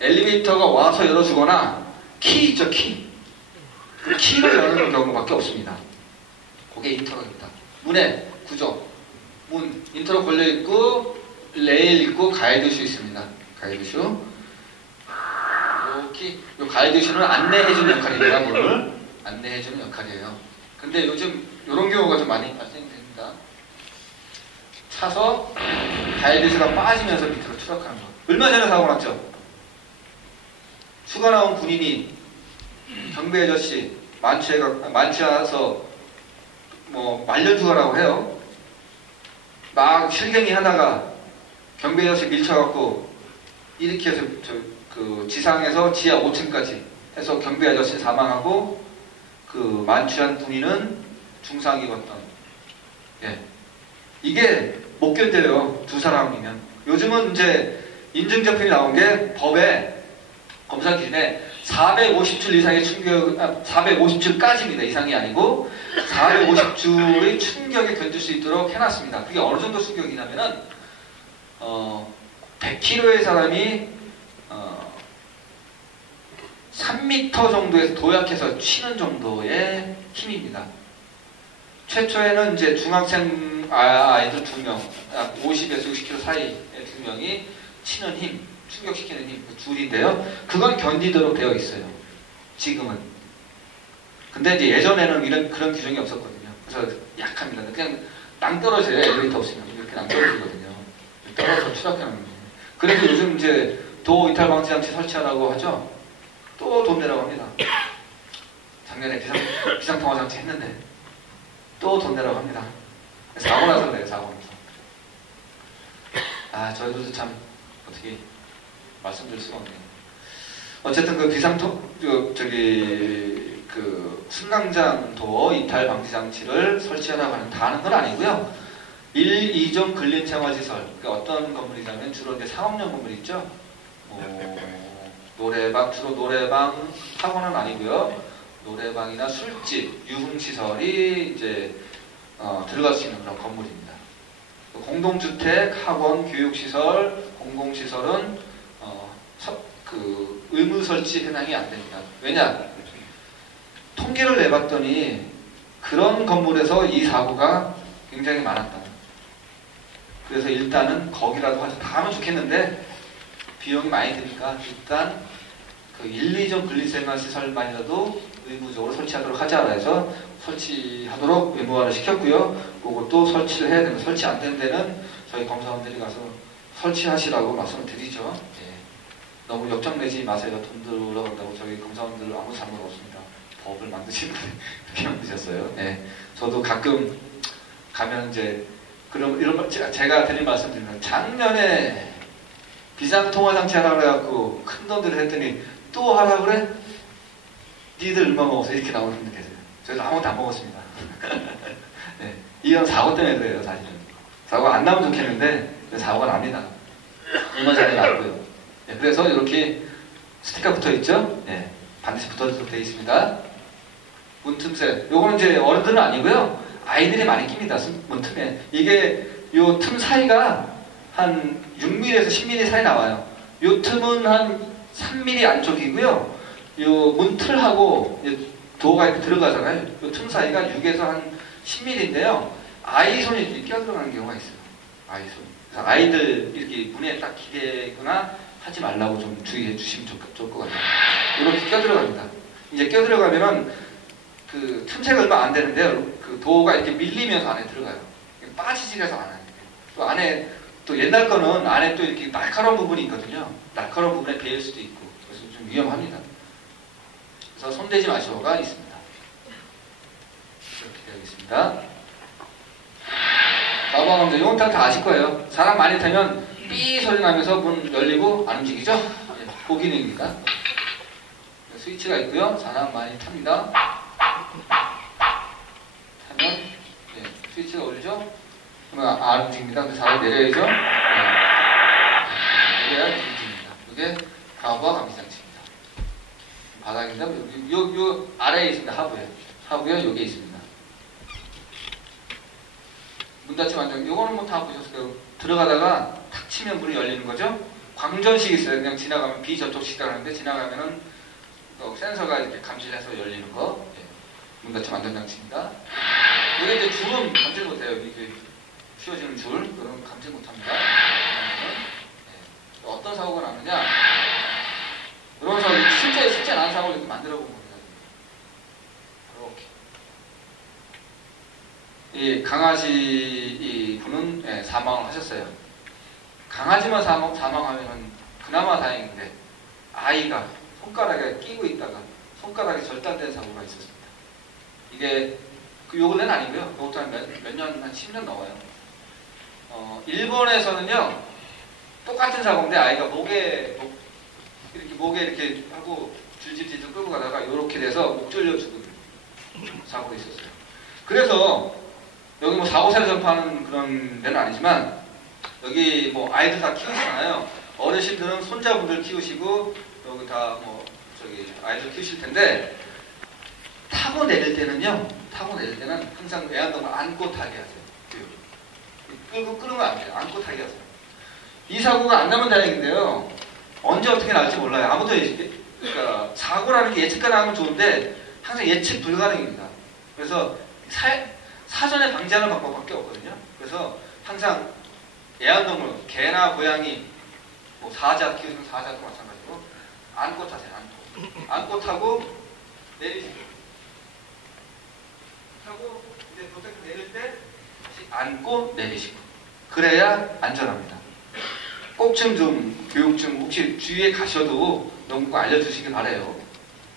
엘리베이터가 와서 열어주거나 키 있죠, 키. 그 키로 여는 경우밖에 없습니다. 그게 인터록입니다. 문의 구조. 문, 인터록 걸려있고 레일 있고 가이드슈 있습니다. 가이드슈. 요 가이드슈는 안내해주는 역할입니다. 문을 안내해주는 역할이에요. 근데 요즘 이런 경우가 좀 많이 발생됩니다. 차서 가이드슈가 빠지면서 밑으로 추락하는 거. 얼마 전에 사고 났죠? 휴가 나온 군인이 경비 아저씨 만취해서 말려주라고 해요. 막 실갱이 하다가 경비 아저씨 밀쳐갖고 이렇게 해서 지상에서 지하 5층까지 해서 경비 아저씨 사망하고 그 만취한 군인은 중상 입었던. 예. 이게 못 견뎌요. 두 사람이면. 요즘은 이제 인증접편이 나온 게 법에 검사 기준에 450줄 이상의 450줄까지입니다. 이상이 아니고 450줄의 충격에 견딜 수 있도록 해놨습니다. 그게 어느 정도 충격이냐면은 100kg의 사람이 3m 정도에서 도약해서 치는 정도의 힘입니다. 최초에는 이제 중학생 아이들 2명, 50에서 60kg 사이의 2명이 치는 힘, 충격시키는 힘, 줄인데요. 그건 견디도록 되어 있어요. 지금은. 근데 이제 예전에는 그런 규정이 없었거든요. 그래서 약합니다. 그냥 낭떨어져요. 엘리베이터 없으면. 이렇게 낭떨어지거든요. 떨어져서 추락하는 거예요. 그래서 요즘 이제 도 이탈 방지 장치 설치하라고 하죠. 또 돈 내라고 합니다. 작년에 비상통화 장치 했는데 또 돈 내라고 합니다. 사고 나서 그래요. 사고 나서. 저희도 참 어떻게 말씀드릴 수가 없네요. 어쨌든 승강장 도어 이탈 방지 장치를 설치하라고 하는 건 아니고요. 1, 2종 근린 생활시설. 그러니까 어떤 건물이냐면 주로 이제 상업용 건물 있죠. 노래방, 주로 노래방, 학원은 아니고요. 노래방이나 술집, 유흥시설이 이제 들어갈 수 있는 그런 건물입니다. 공동주택, 학원, 교육시설, 공공시설은 의무 설치 해당이 안 됩니다. 왜냐? 통계를 내봤더니 그런 건물에서 이 사고가 굉장히 많았다. 그래서 일단은 거기라도 다 하면 좋겠는데 비용이 많이 드니까 일단 그 1, 2점 분리생활시설만이라도 의무적으로 설치하도록 하자 해서 설치하도록 의무화를 시켰고요. 그것도 설치를 해야 되는, 설치 안 된 데는 저희 검사원들이 가서 설치하시라고 말씀을 드리죠. 예. 너무 역정내지 마세요. 돈 들어간다고 저희 검사원들 아무 잘못 없습니다. 법을 만드신 분이 그렇게 만드셨어요. 예. 저도 가끔 가면 이제 그럼 이런 제가 드린 말씀 드리면 작년에 비상통화장치 하라고 해갖고 큰 돈들을 했더니 또 하라고 그래? 니들 얼마 먹었어? 이렇게 나오는 분들 계세요. 저희는 아무것도 안 먹었습니다. 네, 이런 사고 때문에 그래요, 사실은. 사고가 안 나면 좋겠는데 사고가 납니다. 얼마 전에 났고요. 네, 그래서 이렇게 스티커 붙어 있죠? 네, 반드시 붙어져 있습니다. 문틈새. 요거는 이제 어른들은 아니고요. 아이들이 많이 낍니다. 문틈에. 이게 요 틈 사이가 한 6mm에서 10mm 사이 나와요. 요 틈은 한 3mm 안쪽이고요. 요 문틀하고 도어가 이렇게 들어가잖아요. 요 틈 사이가 6에서 한 10mm인데요. 아이 손이 이렇게 껴들어가는 경우가 있어요. 아이 손. 그래서 아이들 이렇게 문에 딱 기대거나 하지 말라고 좀 주의해 주시면 좋을 것 같아요. 이렇게 껴들어갑니다. 이제 껴들어가면은 그 틈새가 얼마 안 되는데요. 그 도어가 이렇게 밀리면서 안에 들어가요. 빠지지 해서 안 해요. 또 안에 또 옛날 거는 안에 또 이렇게 날카로운 부분이 있거든요. 날카로운 부분에 베일 수도 있고 그래서 좀 위험합니다. 그래서 손대지 마시고가 있습니다. 이렇게 되어 있습니다. 가방함들 이건 다 아실 거예요. 사람 많이 타면 삐 소리 나면서 문 열리고 안 움직이죠? 예, 그 기능입니다. 스위치가 있고요. 사람 많이 탑니다. 타면 예, 스위치가 울리죠? 그러면 안 움직입니다. 근데 사람이 내려야죠? 네. 내려야 움직입니다. 이게 하부와 감시장치입니다. 바닥입니다. 요 아래에 있습니다. 하부에 여기에 있습니다. 문 닫히면 안 돼요. 요거는 뭐 다 보셨어요. 들어가다가 탁 치면 문이 열리는 거죠? 광전식이 있어요. 그냥 지나가면 비접촉식이라고 하는데 지나가면은 센서가 이렇게 감지해서 열리는 거. 예. 문 닫힘 안전장치입니다. 이게 이제 줄은 감지 못해요. 이게 휘어지는 줄, 그런 감지 못합니다. 예. 어떤 사고가 나느냐? 이런 사고, 실제 난 사고를 이렇게 만들어 본 겁니다. 이렇게. 이 강아지 이 분은 예, 사망을 하셨어요. 강아지만 사망하면은 그나마 다행인데 아이가 손가락에 끼고 있다가 손가락이 절단된 사고가 있었습니다. 이게 요 근래는 아니고요. 그것도 한 몇 년, 한 10년 넘어요. 일본에서는요 똑같은 사고인데 아이가 목에 이렇게 하고 줄짓짓을 끌고 가다가 이렇게 돼서 목 졸려 죽은 사고가 있었어요. 그래서 여기 뭐 사고사를 전파하는 그런 데는 아니지만 여기 뭐 아이들 다 키우시잖아요. 어르신들은 손자분들 키우시고 여기 다 뭐 저기 아이들 키우실 텐데 타고 내릴 때는 항상 애완동물 안고 타게 하세요. 끌면 안 돼요. 안고 타게 하세요. 이 사고가 안 나면 다행인데요. 언제 어떻게 날지 몰라요. 아무도 그러니까 사고라는 게 예측 가능하면 좋은데 항상 예측 불가능입니다. 그래서 사전에 방지하는 방법밖에 없거든요. 그래서 항상 애완동물, 개나 고양이, 뭐 사자 키우는 사자도 마찬가지로 안고 타세요. 안고 타고 내리시고 타고 이제 도착 내릴 때 다시 안고 내리시고 그래야 안전합니다. 꼭 좀 교육 좀 혹시 주위에 가셔도 너무 꼭 알려주시길 바라요.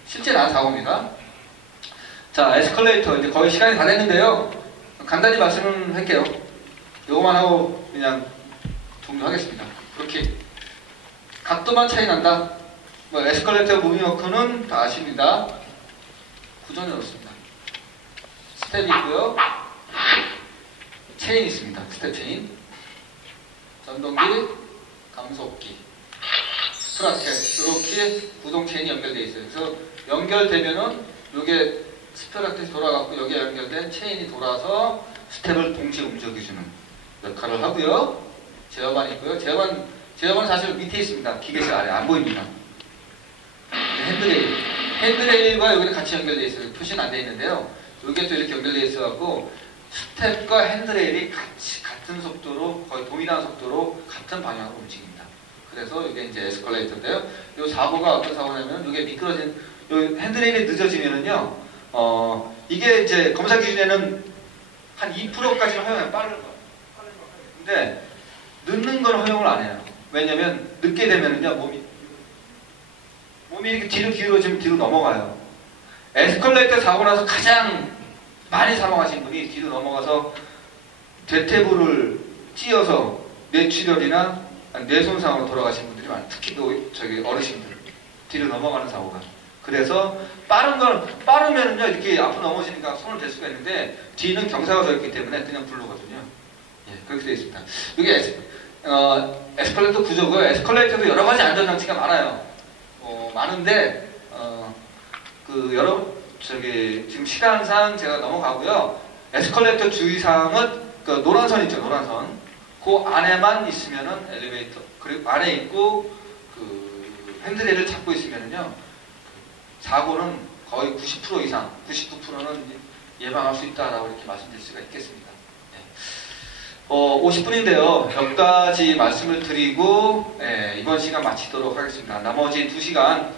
실제 난 사고입니다. 자, 에스컬레이터 이제 거의 시간이 다 됐는데요. 간단히 말씀을 할게요. 요거만 하고 그냥 종료하겠습니다. 그렇게 각도만 차이 난다. 뭐 에스컬레이터 무빙워크는 다 아십니다. 구조는 이렇습니다. 스텝이 있고요. 체인 있습니다. 스텝 체인. 전동기, 감속기, 스프라켓 이렇게 구동 체인이 연결되어 있어요. 그래서 연결되면은 요게 스페라켓이 돌아갔고 여기에 연결된 체인이 돌아서 스텝을 동시에 움직여주는 역할을 하고요. 제어반이 있고요. 제어반은 사실 밑에 있습니다. 기계실 아래 안 보입니다. 핸드레일과 여기는 같이 연결되어 있어요. 표시는 안 되어 있는데요. 여기에 또 이렇게 연결되어 있어갖고 스텝과 핸드레일이 같은 속도로, 거의 동일한 속도로 같은 방향으로 움직입니다. 그래서 이게 이제 에스컬레이터인데요. 이 사고가 어떤 사고냐면 이게 미끄러진, 요 핸드레일이 늦어지면은요, 이게 이제 검사 기준에는 한 2%까지는 허용해요. 빠른 거. 근데 늦는 건 허용을 안 해요. 왜냐면 늦게 되면은요, 몸이 이렇게 뒤로 기울어지면 뒤로 넘어가요. 에스컬레이터 사고 나서 가장 많이 사망하신 분이 뒤로 넘어가서 대퇴부를 찧어서 뇌출혈이나 뇌손상으로 돌아가신 분들이 많아요. 특히 저기 어르신들 뒤로 넘어가는 사고가. 그래서 빠르면은요 이렇게 앞으로 넘어지니까 손을 댈 수가 있는데 뒤는 경사가 져 있기 때문에 그냥 굴르거든요. 예, 그렇게 되어 있습니다. 이게 에스컬레이터 구조고요. 에스컬레이터도 여러 가지 안전장치가 많아요. 많은데 지금 시간상 제가 넘어가고요. 에스컬레이터 주의사항은 그 노란선 있죠, 노란선. 그 안에만 있으면은 엘리베이터, 그리고 안에 있고 그 핸드레일을 잡고 있으면은요 사고는 거의 90% 이상, 99%는 예방할 수 있다라고 이렇게 말씀드릴 수가 있겠습니다. 네. 50분인데요. 몇 가지 말씀을 드리고 이번 시간 마치도록 하겠습니다. 나머지 2시간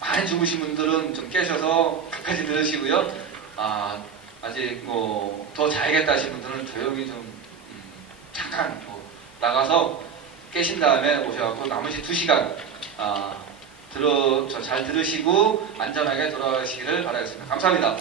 많이 주무신 분들은 좀 깨셔서 끝까지 들으시고요. 아직 뭐 더 자야겠다 하신 분들은 조용히 좀 잠깐 나가서 깨신 다음에 오셔갖고 나머지 2시간 잘 들으시고 안전하게 돌아가시기를 바라겠습니다. 감사합니다.